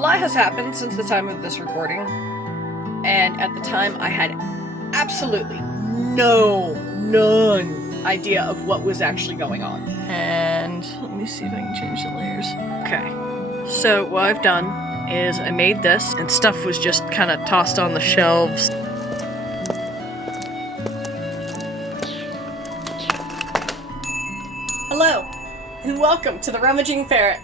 lot has happened since the time of this recording, and at the time I had absolutely none idea of what was actually going on. And let me see if I can change the layers. Okay, so what I've done is I made this, and stuff was just kind of tossed on the shelves. Hello, and welcome to the Rummaging Ferret.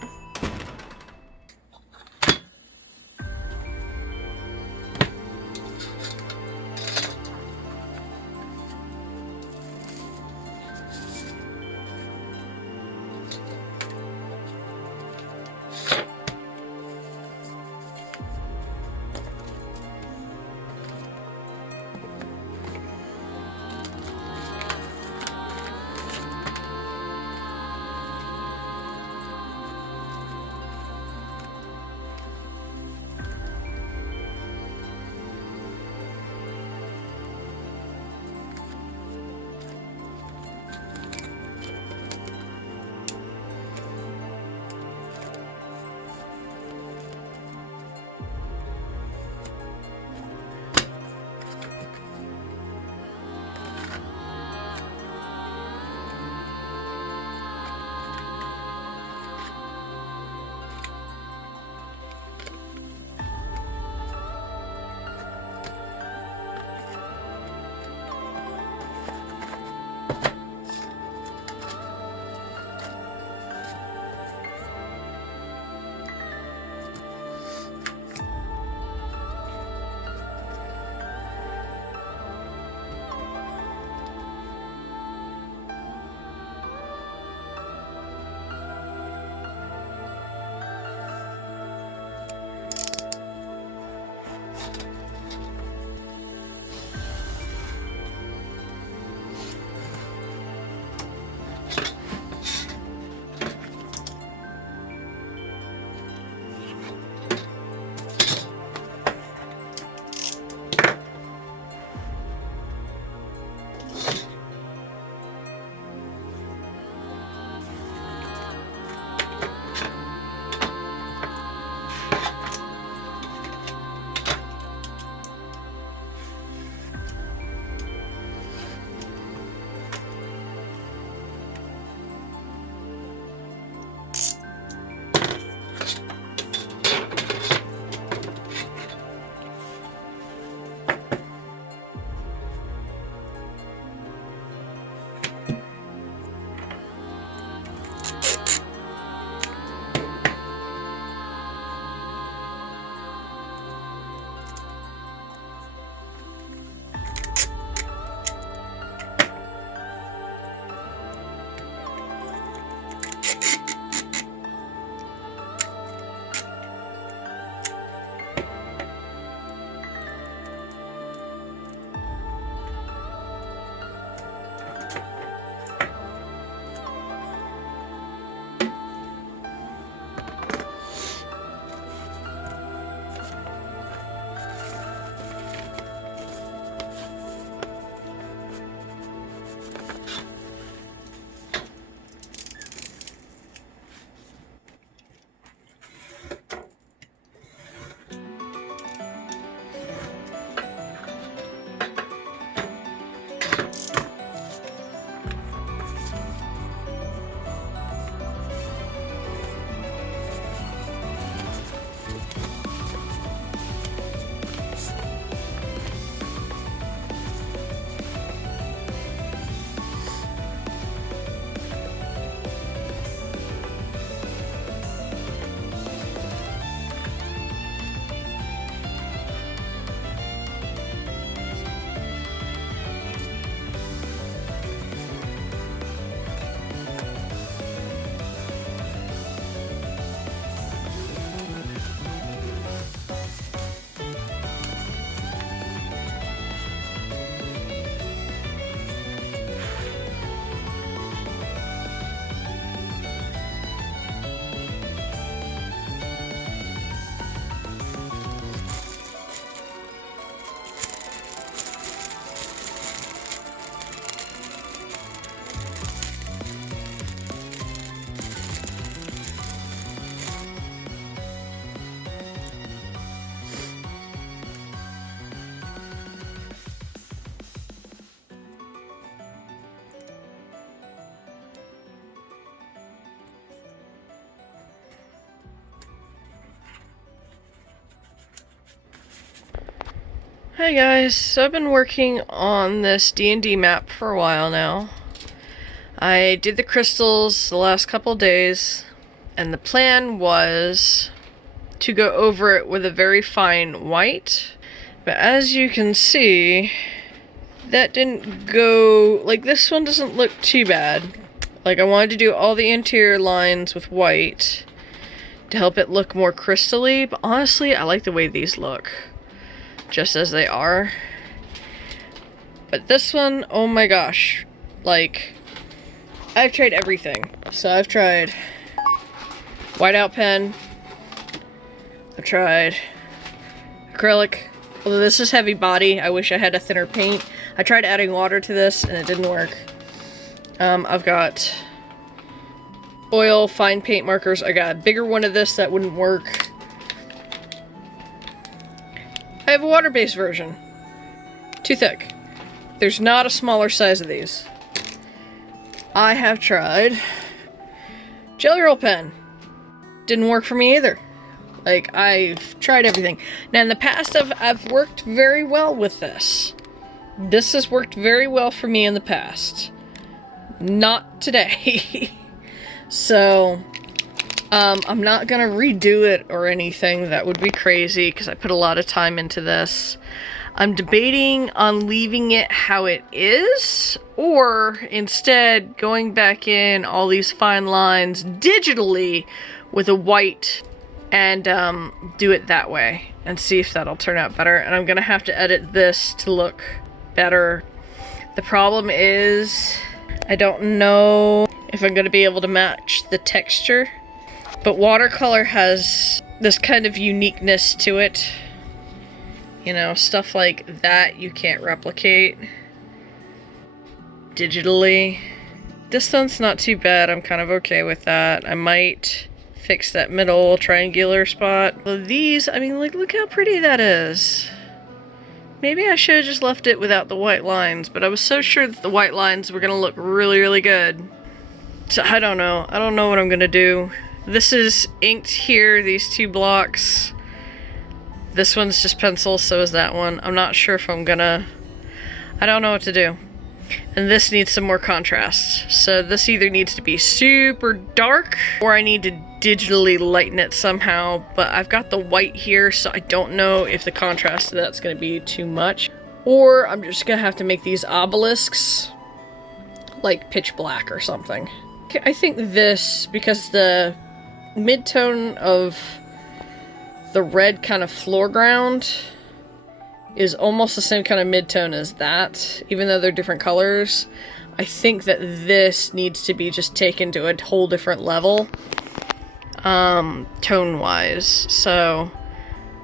Hi guys, so I've been working on this D&D map for a while now. I did the crystals the last couple days, and the plan was to go over it with a very fine white, but as you can see, that didn't go, like this one doesn't look too bad. Like I wanted to do all the interior lines with white to help it look more crystally, but honestly I like the way these look, just as they are. But this one, oh my gosh, like I've tried everything. So I've tried whiteout pen, I've tried acrylic, although this is heavy body, I wish I had a thinner paint. I tried adding water to this and it didn't work. I've got oil, fine paint markers. I got a bigger one of this that wouldn't work. I have a water-based version. Too thick. There's not a smaller size of these. I have tried Jelly Roll pen. Didn't work for me either. Like, I've tried everything. Now, in the past, I've worked very well with this. This has worked very well for me in the past. Not today. So, I'm not gonna redo it or anything. That would be crazy, because I put a lot of time into this. I'm debating on leaving it how it is, or instead going back in all these fine lines digitally with a white and do it that way and see if that'll turn out better. And I'm gonna have to edit this to look better. The problem is I don't know if I'm gonna be able to match the texture, but watercolor has this kind of uniqueness to it. You know, stuff like that you can't replicate digitally. This one's not too bad, I'm kind of okay with that. I might fix that middle triangular spot. Well, these, I mean, like, look how pretty that is. Maybe I should have just left it without the white lines, but I was so sure that the white lines were gonna look really, really good. So I don't know. I don't know what I'm gonna do. This is inked here, these two blocks. This one's just pencil, so is that one. I'm not sure if I'm gonna... I don't know what to do. And this needs some more contrast. So this either needs to be super dark, or I need to digitally lighten it somehow. But I've got the white here, so I don't know if the contrast of that's gonna be too much. Or I'm just gonna have to make these obelisks like pitch black or something. I think this, because the mid-tone of the red kind of foreground is almost the same kind of mid-tone as that, even though they're different colors. I think that this needs to be just taken to a whole different level, tone-wise. So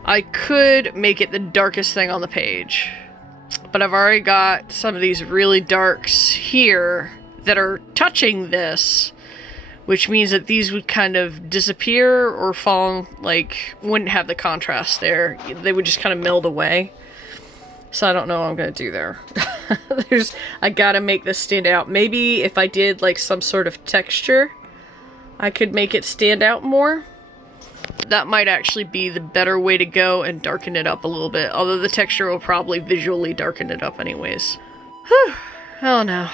I could make it the darkest thing on the page, but I've already got some of these really darks here that are touching this, which means that these would kind of disappear or fall, like, wouldn't have the contrast there. They would just kind of meld away. So I don't know what I'm gonna do there. I gotta make this stand out. Maybe if I did like some sort of texture, I could make it stand out more. That might actually be the better way to go and darken it up a little bit. Although the texture will probably visually darken it up anyways. Whew. Oh no.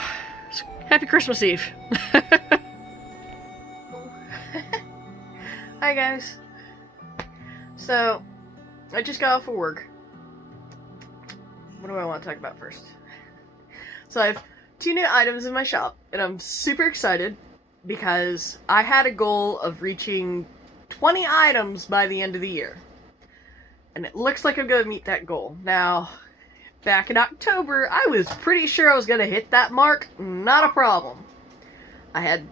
Happy Christmas Eve. Hi guys. So, I just got off of work. What do I want to talk about first? So I have 2 new items in my shop, and I'm super excited because I had a goal of reaching 20 items by the end of the year. And it looks like I'm going to meet that goal. Now, back in October, I was pretty sure I was going to hit that mark. Not a problem. I had,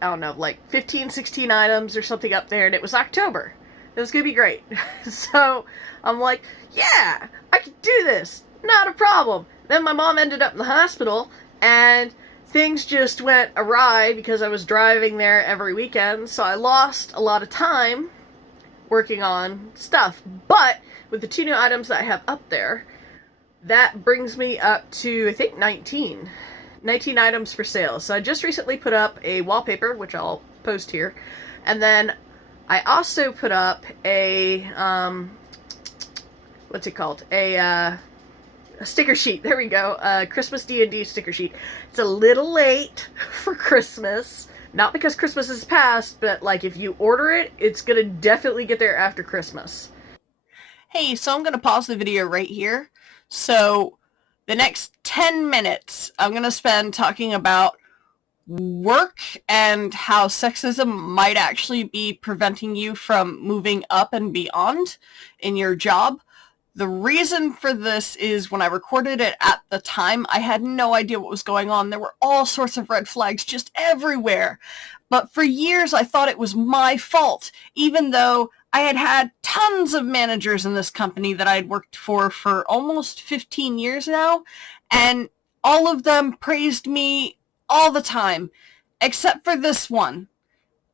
I don't know, like 15, 16 items or something up there, and it was October. It was going to be great. So, I'm like, yeah, I can do this. Not a problem. Then my mom ended up in the hospital, and things just went awry because I was driving there every weekend, so I lost a lot of time working on stuff. But with the 2 new items that I have up there, that brings me up to, I think, 19 items for sale. So I just recently put up a wallpaper, which I'll post here, and then I also put up a, what's it called? A A sticker sheet. There we go. Christmas D&D sticker sheet. It's a little late for Christmas. Not because Christmas is past, but like if you order it, it's gonna definitely get there after Christmas. Hey, so I'm gonna pause the video right here. So the next 10 minutes I'm gonna spend talking about work and how sexism might actually be preventing you from moving up and beyond in your job. The reason for this is when I recorded it at the time, I had no idea what was going on. There were all sorts of red flags just everywhere. But for years, I thought it was my fault, even though I had had tons of managers in this company that I had worked for almost 15 years now, and all of them praised me all the time, except for this one.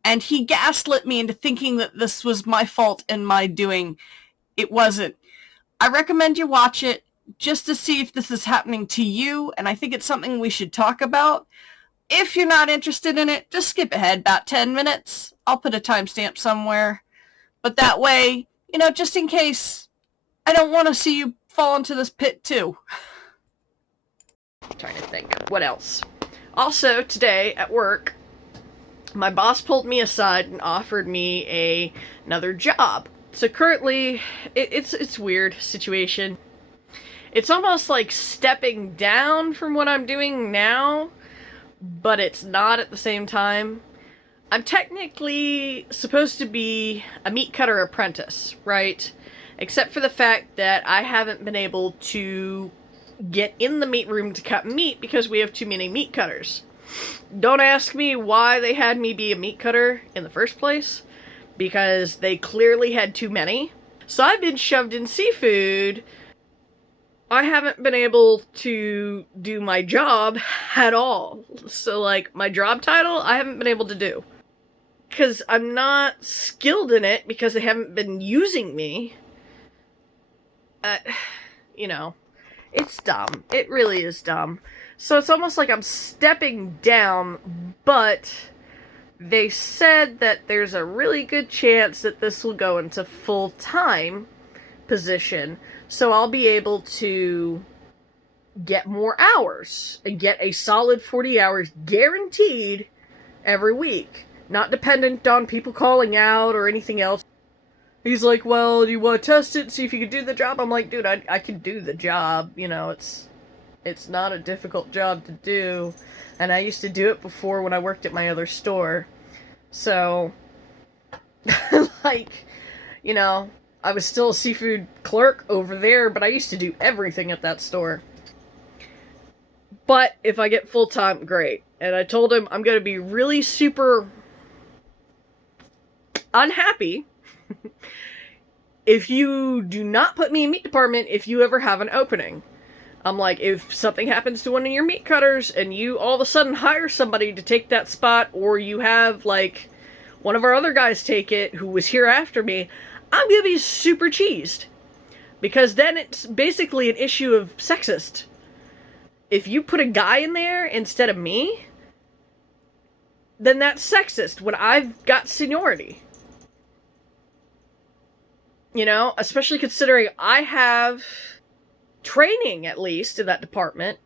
And he gaslit me into thinking that this was my fault and my doing. It wasn't. I recommend you watch it just to see if this is happening to you, and I think it's something we should talk about. If you're not interested in it, just skip ahead about 10 minutes. I'll put a timestamp somewhere. But that way, you know, just in case, I don't want to see you fall into this pit too. I'm trying to think. What else? Also, today at work, my boss pulled me aside and offered me another job. So currently, it's weird situation. It's almost like stepping down from what I'm doing now, but it's not at the same time. I'm technically supposed to be a meat cutter apprentice, right? Except for the fact that I haven't been able to get in the meat room to cut meat because we have too many meat cutters. Don't ask me why they had me be a meat cutter in the first place, because they clearly had too many. So I've been shoved in seafood. I haven't been able to do my job at all. So like my job title, I haven't been able to do. Because I'm not skilled in it because they haven't been using me. You know, it's dumb. It really is dumb. So it's almost like I'm stepping down, but they said that there's a really good chance that this will go into full-time position, so I'll be able to get more hours and get a solid 40 hours guaranteed every week, not dependent on people calling out or anything else. He's like, well, do you want to test it, see if you can do the job? I'm like, dude, I can do the job, you know, it's not a difficult job to do. And I used to do it before when I worked at my other store. So, like, you know, I was still a seafood clerk over there, but I used to do everything at that store. But if I get full-time, great. And I told him I'm going to be really super unhappy if you do not put me in meat department if you ever have an opening. I'm like, if something happens to one of your meat cutters and you all of a sudden hire somebody to take that spot, or you have, like, one of our other guys take it who was here after me, I'm gonna be super cheesed. Because then it's basically an issue of sexist. If you put a guy in there instead of me, then that's sexist when I've got seniority. You know, especially considering I have training, at least, in that department.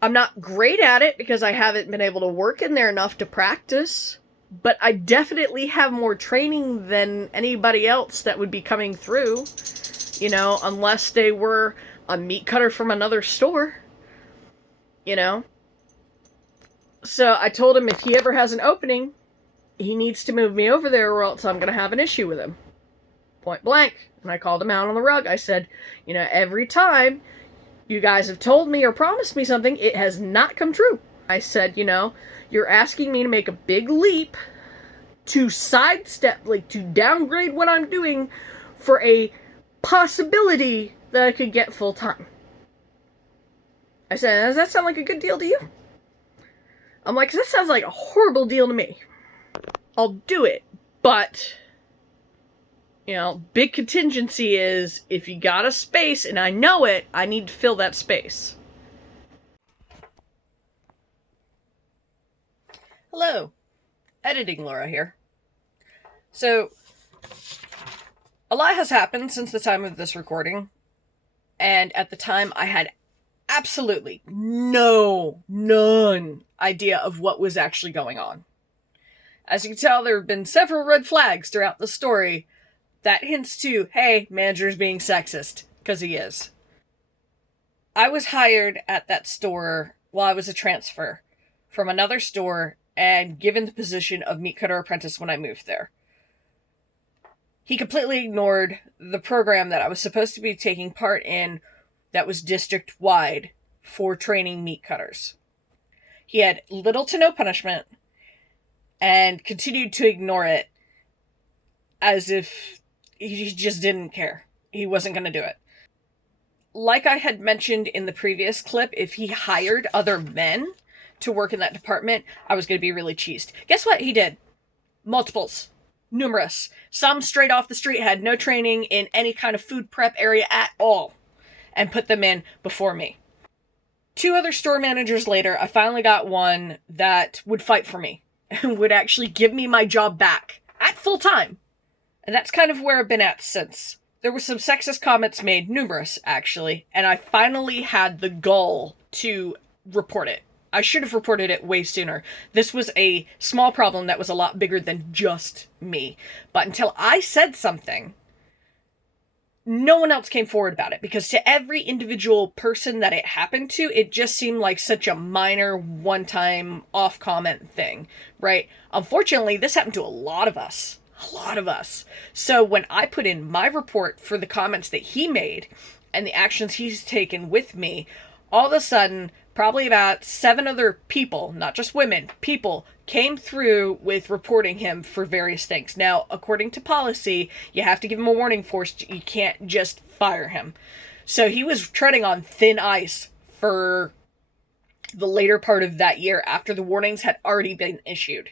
I'm not great at it because I haven't been able to work in there enough to practice, but I definitely have more training than anybody else that would be coming through, you know, unless they were a meat cutter from another store, you know. So I told him if he ever has an opening, he needs to move me over there or else I'm going to have an issue with him. Point blank. And I called him out on the rug. I said, you know, every time you guys have told me or promised me something, it has not come true. I said, you know, you're asking me to make a big leap to sidestep, like, to downgrade what I'm doing for a possibility that I could get full-time. I said, does that sound like a good deal to you? I'm like, 'cause that sounds like a horrible deal to me. I'll do it, but, you know, big contingency is, if you got a space, and I know it, I need to fill that space. Hello. Editing Lora here. So, a lot has happened since the time of this recording. And at the time, I had absolutely none idea of what was actually going on. As you can tell, there have been several red flags throughout the story that hints to, hey, manager's being sexist, because he is. I was hired at that store while I was a transfer from another store and given the position of meat cutter apprentice when I moved there. He completely ignored the program that I was supposed to be taking part in that was district-wide for training meat cutters. He had little to no punishment and continued to ignore it as if he just didn't care. He wasn't going to do it. Like I had mentioned in the previous clip, if he hired other men to work in that department, I was going to be really cheesed. Guess what he did? Multiples. Numerous. Some straight off the street had no training in any kind of food prep area at all, and put them in before me. 2 other store managers later, I finally got one that would fight for me and would actually give me my job back at full time. And that's kind of where I've been at since. There were some sexist comments made, numerous actually, and I finally had the gall to report it. I should have reported it way sooner. This was a small problem that was a lot bigger than just me. But until I said something, no one else came forward about it, because to every individual person that it happened to, it just seemed like such a minor, one-time, off-comment thing, right? Unfortunately, this happened to a lot of us. A lot of us. So when I put in my report for the comments that he made and the actions he's taken with me, all of a sudden, probably about 7 other people, not just women, people, came through with reporting him for various things. Now, according to policy, you have to give him a warning first. You can't just fire him. So he was treading on thin ice for the later part of that year after the warnings had already been issued.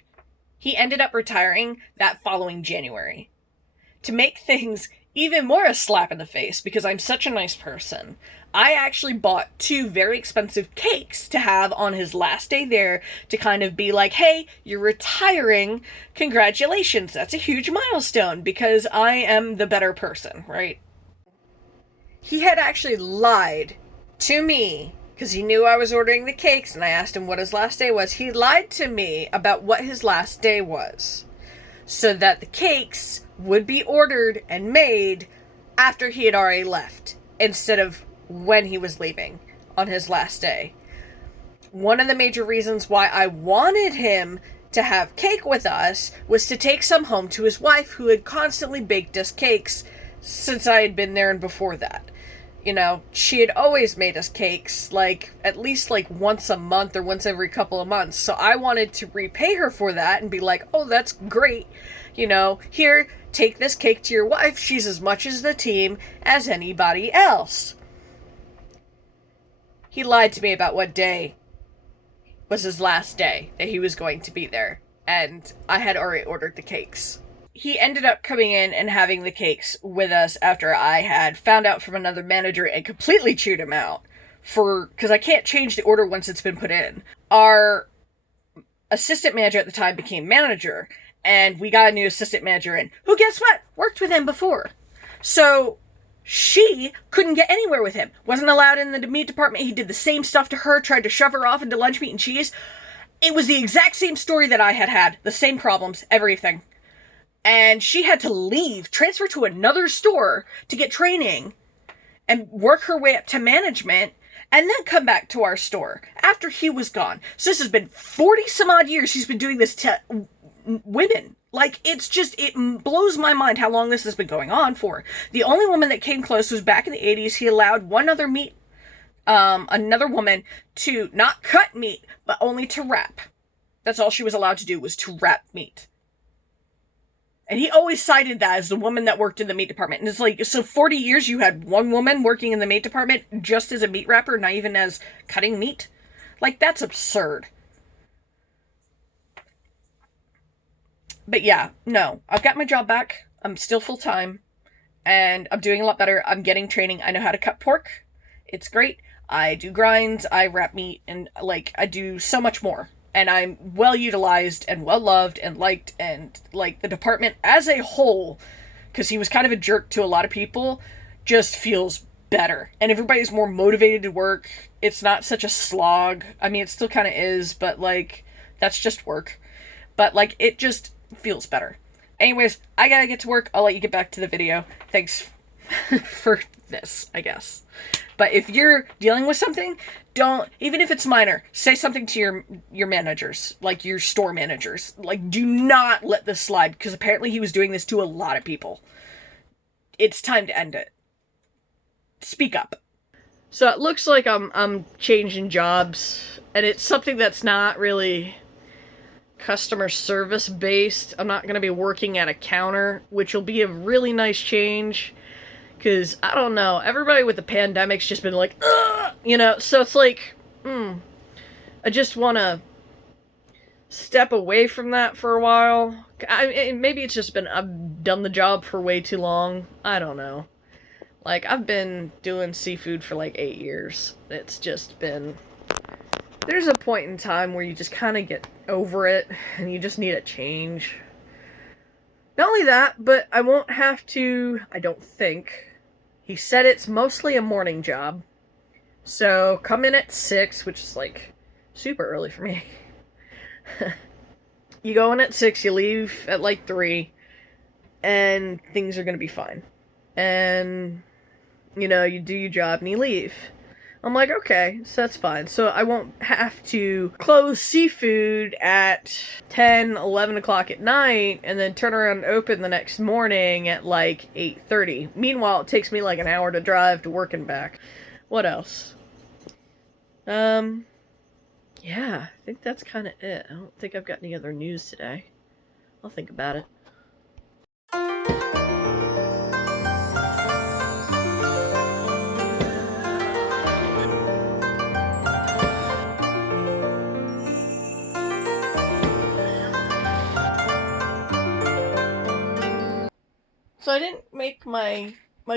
He ended up retiring that following January. To make things even more a slap in the face, because I'm such a nice person, I actually bought 2 very expensive cakes to have on his last day there to kind of be like, hey, you're retiring, congratulations, that's a huge milestone, because I am the better person, right? He had actually lied to me, because he knew I was ordering the cakes, and I asked him what his last day was. He lied to me about what his last day was, so that the cakes would be ordered and made after he had already left, instead of when he was leaving on his last day. One of the major reasons why I wanted him to have cake with us was to take some home to his wife, who had constantly baked us cakes since I had been there and before that. You know, she had always made us cakes, at least once a month or once every couple of months. So I wanted to repay her for that and be like, oh, that's great. You know, here, take this cake to your wife. She's as much as the team as anybody else. He lied to me about what day was his last day that he was going to be there, and I had already ordered the cakes. He ended up coming in and having the cakes with us after I had found out from another manager and completely chewed him out because I can't change the order once it's been put in. Our assistant manager at the time became manager, and we got a new assistant manager in, who, guess what, worked with him before. So she couldn't get anywhere with him. Wasn't allowed in the meat department. He did the same stuff to her, tried to shove her off into lunch meat and cheese. It was the exact same story that I had, the same problems, everything. And she had to leave, transfer to another store to get training and work her way up to management, and then come back to our store after he was gone. So this has been 40 some odd years she's been doing this to women. It blows my mind how long this has been going on for. The only woman that came close was back in the 80s. He allowed another woman to not cut meat, but only to wrap. That's all she was allowed to do, was to wrap meat. And he always cited that as the woman that worked in the meat department. And it's so 40 years you had one woman working in the meat department just as a meat wrapper, not even as cutting meat? That's absurd. But yeah, no, I've got my job back. I'm still full-time, and I'm doing a lot better. I'm getting training. I know how to cut pork. It's great. I do grinds, I wrap meat, and, I do so much more. And I'm well-utilized and well-loved and liked, and, the department as a whole, because he was kind of a jerk to a lot of people, just feels better. And everybody's more motivated to work. It's not such a slog. I mean, it still kind of is, but, like, that's just work. But, like, it just feels better. Anyways, I gotta get to work. I'll let you get back to the video. Thanks for this, I guess. But if you're dealing with something, don't, even if it's minor, say something to your managers, like your store managers. Like, do not let this slide, because apparently he was doing this to a lot of people. It's time to end it. Speak up. So it looks like I'm changing jobs, and it's something that's not really customer service based. I'm not going to be working at a counter, which will be a really nice change, because I don't know, everybody with the pandemic's just been like, ugh! You know, so it's like, I just want to step away from that for a while. Maybe it's just been, I've done the job for way too long. I don't know. Like, I've been doing seafood for like 8 years. It's just been, there's a point in time where you just kind of get over it, and you just need a change. Not only that, but I won't have to, I don't think. He said it's mostly a morning job. So, come in at 6, which is like super early for me. You go in at 6, you leave at like 3, and things are gonna be fine. And, you know, you do your job and you leave. I'm like, okay, so that's fine. So I won't have to close seafood at 10, 11 o'clock at night and then turn around and open the next morning at like 8:30. Meanwhile, it takes me like an hour to drive to work and back. What else? Yeah, I think that's kind of it. I don't think I've got any other news today. I'll think about it. So I didn't make my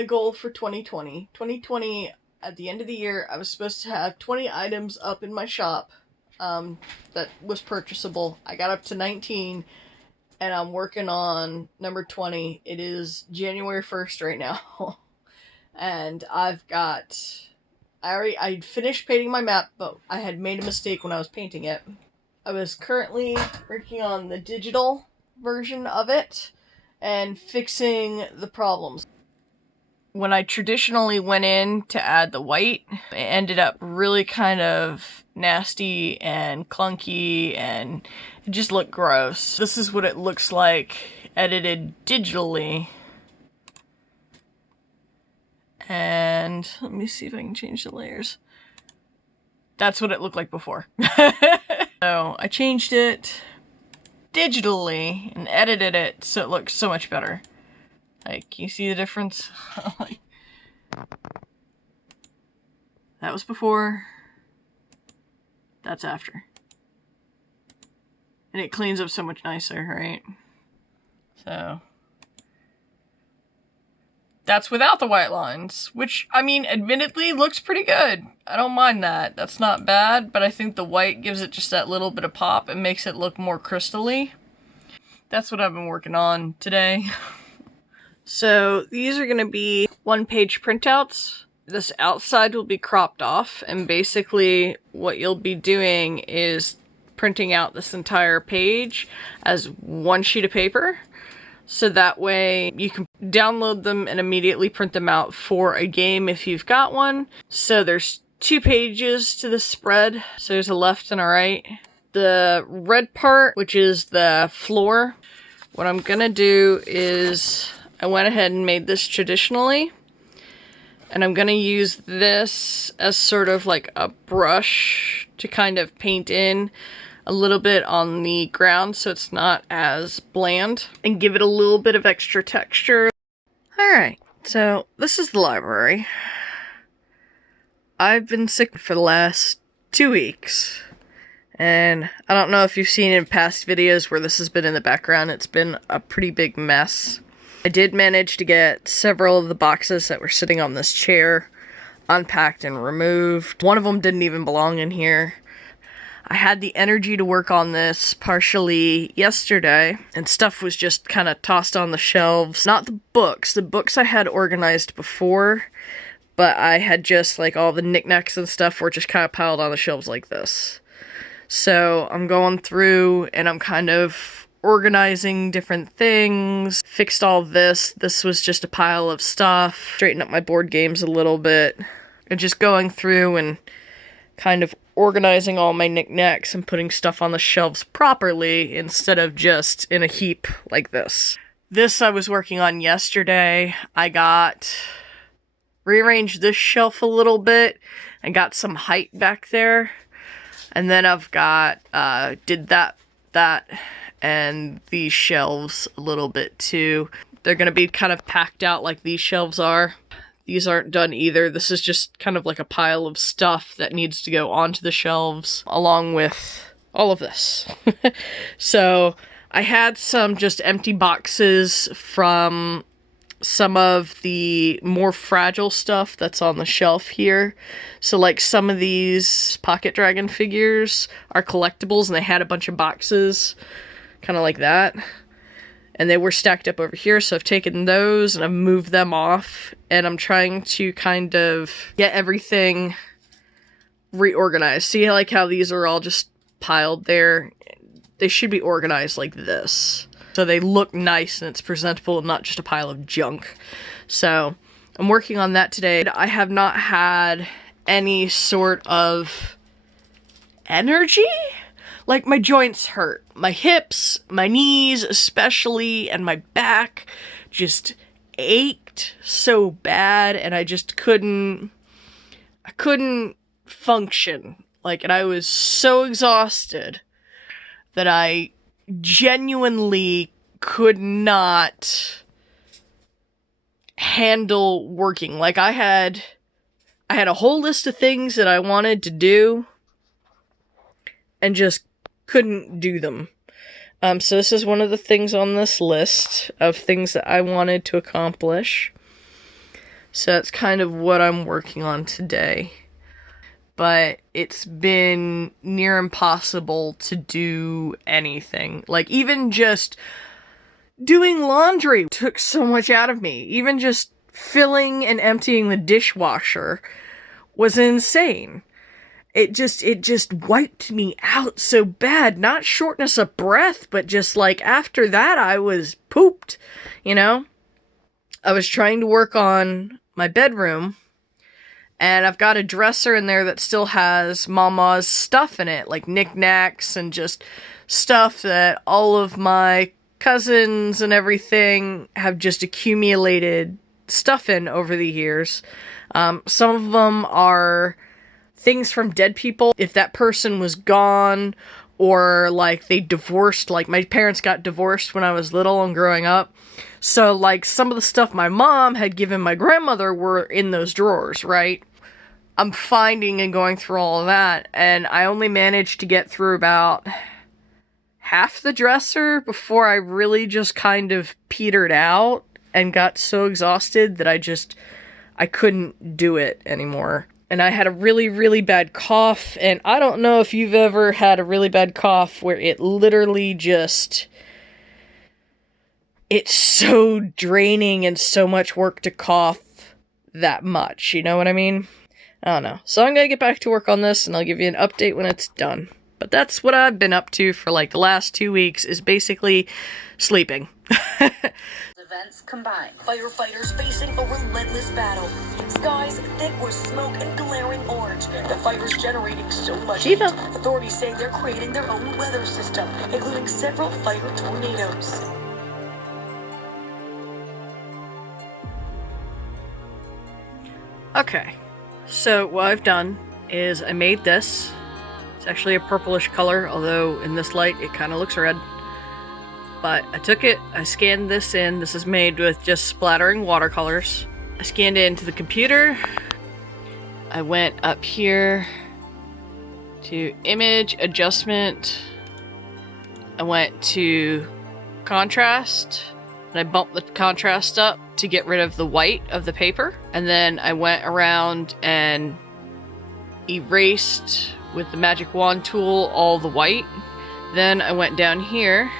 goal for 2020. 2020, at the end of the year, I was supposed to have 20 items up in my shop that was purchasable. I got up to 19, and I'm working on number 20. It is January 1st right now. And I finished painting my map, but I had made a mistake when I was painting it. I was currently working on the digital version of it and fixing the problems. When I traditionally went in to add the white, it ended up really kind of nasty and clunky, and it just looked gross. This is what it looks like edited digitally. And let me see if I can change the layers. That's what it looked like before. So I changed it digitally and edited it so it looks so much better. Like, you see the difference? That was before. That's after. And it cleans up so much nicer, right? So that's without the white lines, which, I mean, admittedly looks pretty good. I don't mind that. That's not bad, but I think the white gives it just that little bit of pop and makes it look more crystally. That's what I've been working on today. So these are going to be one-page printouts. This outside will be cropped off, and basically what you'll be doing is printing out this entire page as one sheet of paper. So that way you can download them and immediately print them out for a game if you've got one. So there's 2 pages to the spread. So there's a left and a right. The red part, which is the floor, what I'm gonna do is I went ahead and made this traditionally. And I'm gonna use this as sort of like a brush to kind of paint in a little bit on the ground so it's not as bland and give it a little bit of extra texture. Alright, so this is the library. I've been sick for the last 2 weeks, and I don't know if you've seen in past videos where this has been in the background. It's been a pretty big mess. I did manage to get several of the boxes that were sitting on this chair unpacked and removed. One of them didn't even belong in here. I had the energy to work on this partially yesterday, and stuff was just kind of tossed on the shelves. Not the books. The books I had organized before, but I had just like all the knickknacks and stuff were just kind of piled on the shelves like this. So I'm going through and I'm kind of organizing different things, fixed all this. This was just a pile of stuff, straightened up my board games a little bit, and just going through and kind of organizing all my knickknacks and putting stuff on the shelves properly instead of just in a heap like this. This I was working on yesterday. I rearranged this shelf a little bit and got some height back there. And then I've got, did that, and these shelves a little bit too. They're gonna be kind of packed out like these shelves are. These aren't done either. This is just kind of like a pile of stuff that needs to go onto the shelves, along with all of this. So, I had some just empty boxes from some of the more fragile stuff that's on the shelf here. So like some of these pocket dragon figures are collectibles and they had a bunch of boxes kind of like that, and they were stacked up over here, so I've taken those and I've moved them off, and I'm trying to kind of get everything reorganized. See like how these are all just piled there? They should be organized like this, so they look nice and it's presentable and not just a pile of junk. So I'm working on that today. I have not had any sort of energy. Like, my joints hurt. My hips, my knees especially, and my back just ached so bad, and I just couldn't function. Like, and I was so exhausted that I genuinely could not handle working. Like, I had a whole list of things that I wanted to do and just couldn't do them. So this is one of the things on this list of things that I wanted to accomplish. So that's kind of what I'm working on today. But it's been near impossible to do anything. Like, even just doing laundry took so much out of me. Even just filling and emptying the dishwasher was insane. It just wiped me out so bad. Not shortness of breath, but just like after that I was pooped, you know? I was trying to work on my bedroom, and I've got a dresser in there that still has Mama's stuff in it, like knickknacks and just stuff that all of my cousins and everything have just accumulated stuff in over the years. Some of them are things from dead people. If that person was gone, or like they divorced, like my parents got divorced when I was little and growing up. So like some of the stuff my mom had given my grandmother were in those drawers, right? I'm finding and going through all of that, and I only managed to get through about half the dresser before I really just kind of petered out and got so exhausted that I couldn't do it anymore. And I had a really, really bad cough, and I don't know if you've ever had a really bad cough where it literally just... It's so draining and so much work to cough that much, you know what I mean? I don't know. So I'm gonna get back to work on this, and I'll give you an update when it's done. But that's what I've been up to for like the last 2 weeks, is basically sleeping. Events combined. Firefighters facing a relentless battle. Skies thick with smoke and glaring orange. The fires generating so much heat. Authorities say they're creating their own weather system, including several fire tornadoes. Okay, so what I've done is I made this. It's actually a purplish color, although in this light it kind of looks red. But I took it, I scanned this in. This is made with just splattering watercolors. I scanned it into the computer. I went up here to image adjustment. I went to contrast, and I bumped the contrast up to get rid of the white of the paper. And then I went around and erased with the magic wand tool all the white. Then I went down here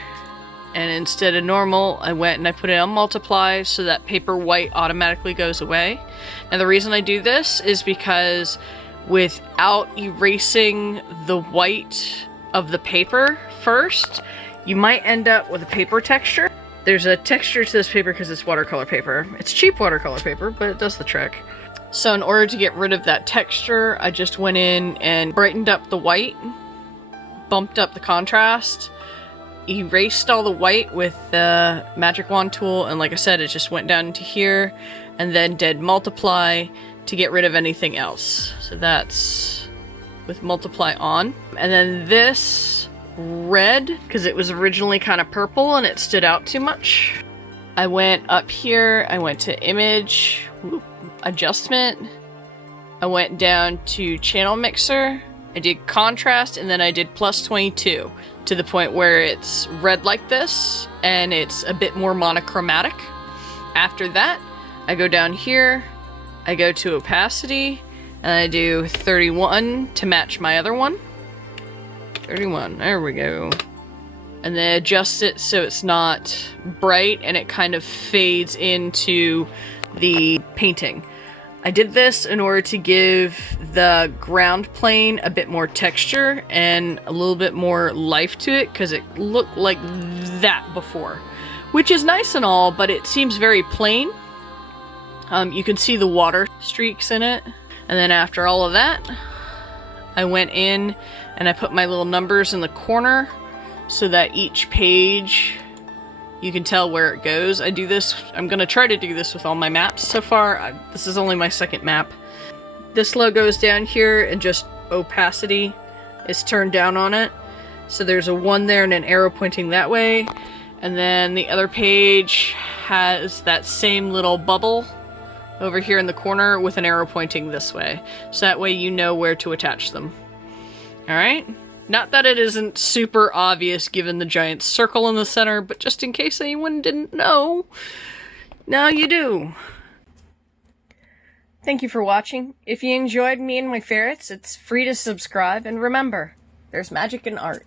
and instead of normal, I went and I put it on multiply so that paper white automatically goes away. And the reason I do this is because without erasing the white of the paper first, you might end up with a paper texture. There's a texture to this paper because it's watercolor paper. It's cheap watercolor paper, but it does the trick. So in order to get rid of that texture, I just went in and brightened up the white, bumped up the contrast, erased all the white with the magic wand tool, and like I said, it just went down into here, and then did multiply to get rid of anything else. So that's with multiply on. And then this red, because it was originally kind of purple and it stood out too much, I went up here, I went to image, adjustment, I went down to channel mixer, I did contrast, and then I did plus 22 to the point where it's red like this and it's a bit more monochromatic. After that, I go down here, I go to opacity, and I do 31 to match my other one. 31, there we go. And then adjust it so it's not bright and it kind of fades into the painting. I did this in order to give the ground plane a bit more texture and a little bit more life to it, because it looked like that before. Which is nice and all, but it seems very plain. You can see the water streaks in it. And then after all of that, I went in and I put my little numbers in the corner so that each page you can tell where it goes. I do this, I'm gonna try to do this with all my maps so far. This is only my second map. This logo is down here and just opacity is turned down on it. So there's a 1 there and an arrow pointing that way. And then the other page has that same little bubble over here in the corner with an arrow pointing this way. So that way you know where to attach them. Alright? Not that it isn't super obvious given the giant circle in the center, but just in case anyone didn't know, now you do. Thank you for watching. If you enjoyed me and my ferrets, it's free to subscribe, and remember, there's magic in art.